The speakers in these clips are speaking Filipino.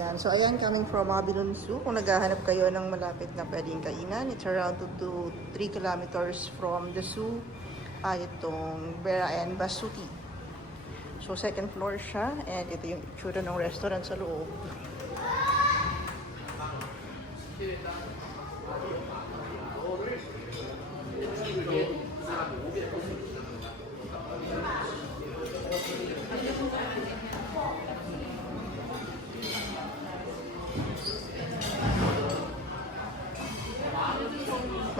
Ayan. So, ayan, coming from Mabilon Zoo. Kung naghahanap kayo ng malapit na pwedeng kainan, it's around 2 to 3 kilometers from the zoo. Ay, itong Vera and Basuti. So, second floor siya. And ito yung itsura ng restaurant sa loob.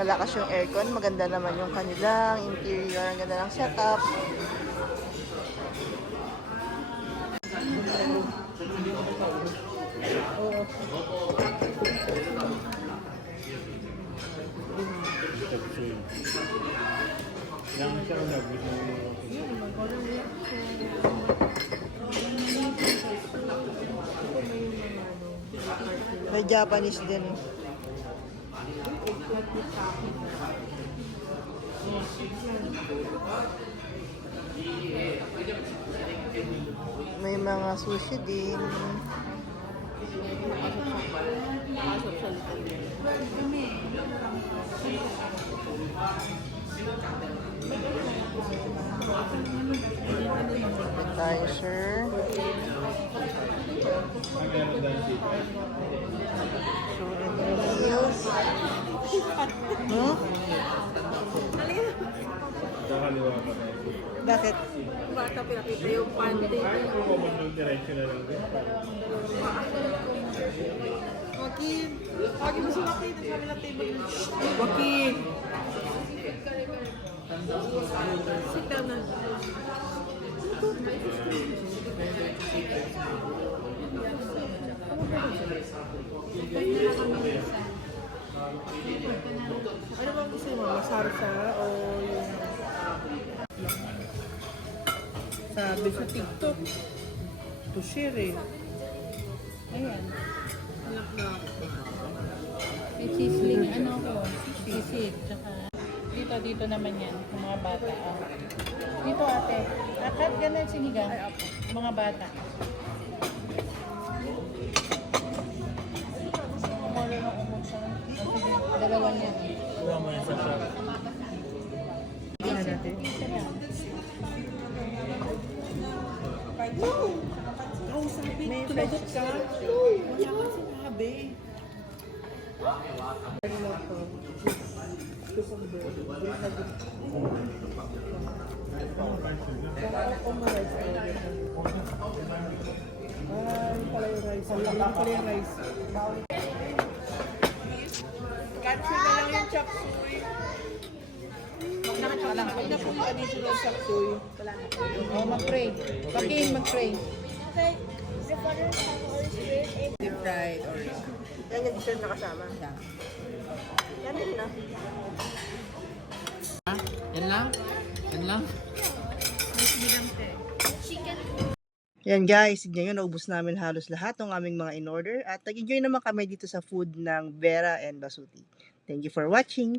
Malakas yung aircon. Maganda naman yung kanilang interior. Ang ganda ng setup. May Japanese din. May mga sushi din. Appetizer. Ang meron Hmm? Bakit? Bata pinapita yung panty. Joaquin! Joaquin, gusto Joaquin. Ang sabi ng table. Joaquin! Sit down na. Ano bang gusto mo? Masarsa o yung... Sabi sa TikTok. To share eh. Ayan. Anak na. May chisling, ano ko, sisid, tsaka dito, dito naman yan, mga bata. Dito ate, akat ganun sinigang, mga bata. Dalawa niya. Kuha mo yan sa shop. Tingnan natin. May sumagot ka? Wala ka sinabi. Ay, pala yung rice. Pala yung rice. Catch na lang yung chop suey. Wala na. Pag napunta dito ng chop suey. Oh, mag-pray. Joaquin, mag-pray. Deep fried or Yan yung dessert na kasama. Yan din na. Yan lang? Yan lang? Yan guys, ngayon naubos namin halos lahat ng aming mga in-order at nag-enjoy naman kami dito sa food ng Vera and Basuti. Thank you for watching!